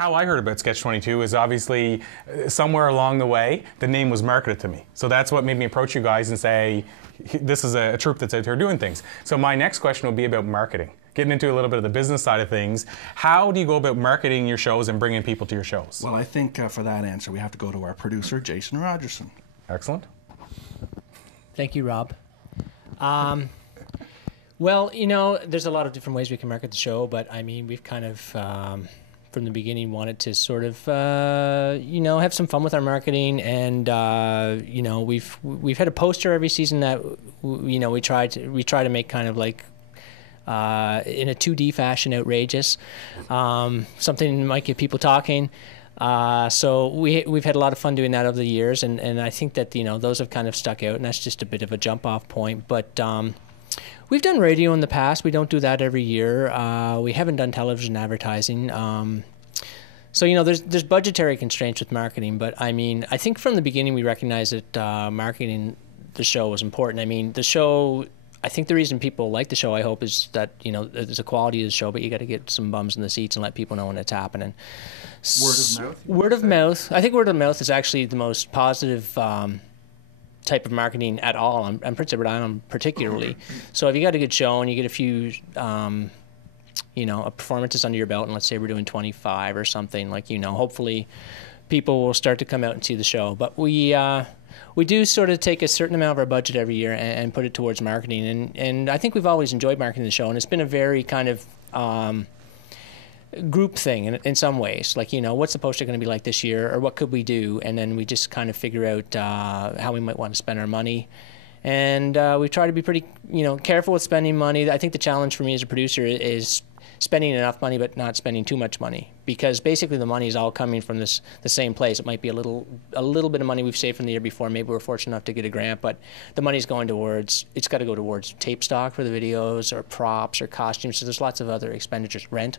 how I heard about Sketch22 is obviously somewhere along the way, the name was marketed to me. So that's what made me approach you guys and say, this is a troupe that's out here doing things. So my next question will be about marketing. Getting into a little bit of the business side of things, how do you go about marketing your shows and bringing people to your shows? Well, I think for that answer, we have to go to our producer, Jason Rogerson. Excellent. Thank you, Rob. Well, you know, there's a lot of different ways we can market the show, but I mean, we've kind of, from the beginning, wanted to sort of, you know, have some fun with our marketing, and you know, we've had a poster every season that, you know, we try to make kind of like, in a 2D fashion, outrageous, something that might get people talking. So we've had a lot of fun doing that over the years, and I think that, you know, those have kind of stuck out, and that's just a bit of a jump off point. But we've done radio in the past. We don't do that every year. We haven't done television advertising. So, you know, there's budgetary constraints with marketing, but I mean, I think from the beginning we recognized that marketing the show was important. I mean, the show, I think the reason people like the show, I hope, is that, you know, there's a quality of the show, but you got to get some bums in the seats and let people know when it's happening. Word of mouth? Word of mouth. I think word of mouth is actually the most positive type of marketing at all, on Prince Edward Island particularly. So if you got a good show and you get a few, you know, performances under your belt, and let's say we're doing 25 or something, like, you know, hopefully people will start to come out and see the show. But we do sort of take a certain amount of our budget every year and put it towards marketing. And I think we've always enjoyed marketing the show, and it's been a very kind of group thing in some ways. Like, you know, what's the poster going to be like this year, or what could we do? And then we just kind of figure out how we might want to spend our money. And we try to be pretty, you know, careful with spending money. I think the challenge for me as a producer is spending enough money but not spending too much money, because basically the money is all coming from the same place. It might be a little bit of money we've saved from the year before. Maybe we're fortunate enough to get a grant, but the money's going towards, it's got to go towards tape stock for the videos, or props, or costumes. So there's lots of other expenditures, rent.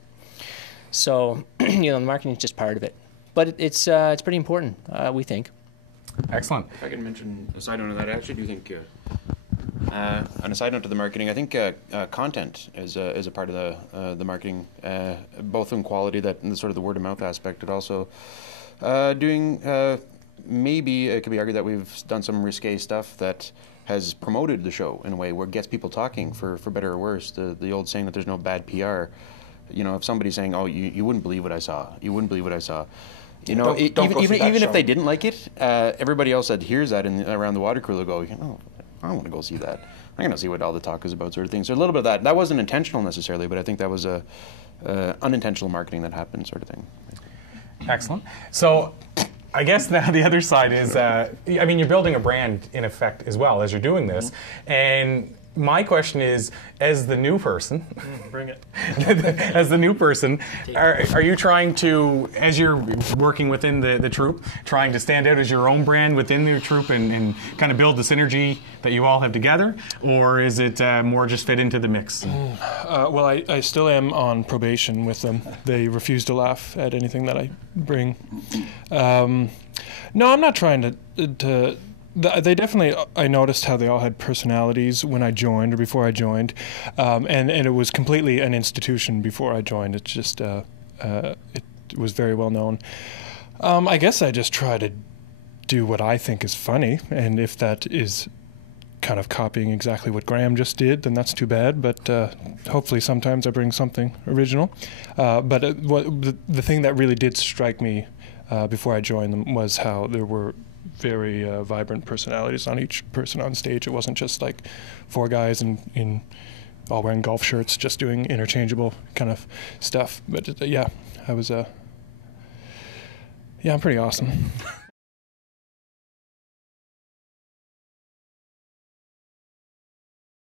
So, you know, the marketing is just part of it, but it's pretty important, we think. Excellent. If I can mention a side note of that, I actually do think, on a side note to the marketing, I think content is a part of the marketing, both in quality, that and the sort of the word of mouth aspect, but also doing maybe it could be argued that we've done some risque stuff that has promoted the show in a way where it gets people talking, for better or worse. The old saying that there's no bad PR. You know, if somebody's saying, "Oh, you wouldn't believe what I saw," you wouldn't believe what I saw. You know, even if they didn't like it, everybody else that hears that around the water cooler go, you know, I want to go see that. I'm going to see what all the talk is about, sort of thing. So a little bit of that. That wasn't intentional necessarily, but I think that was a unintentional marketing that happened, sort of thing. Excellent. So I guess the other side is, I mean, you're building a brand in effect as well as you're doing this, and my question is, as the new person, bring it. as the new person, are you trying to, as you're working within the troupe, trying to stand out as your own brand within the troupe and kind of build the synergy that you all have together, or is it more just fit into the mix? Well, I still am on probation with them. They refuse to laugh at anything that I bring. No, I'm not trying to. They definitely, I noticed how they all had personalities when I joined or before I joined, and it was completely an institution before I joined. It's just, it was very well known. I guess I just try to do what I think is funny, and if that is kind of copying exactly what Graham just did, then that's too bad, but hopefully sometimes I bring something original. But the thing that really did strike me before I joined them was how there were very vibrant personalities on each person on stage. It wasn't just like four guys in all wearing golf shirts just doing interchangeable kind of stuff. But yeah, I was yeah, I'm pretty awesome.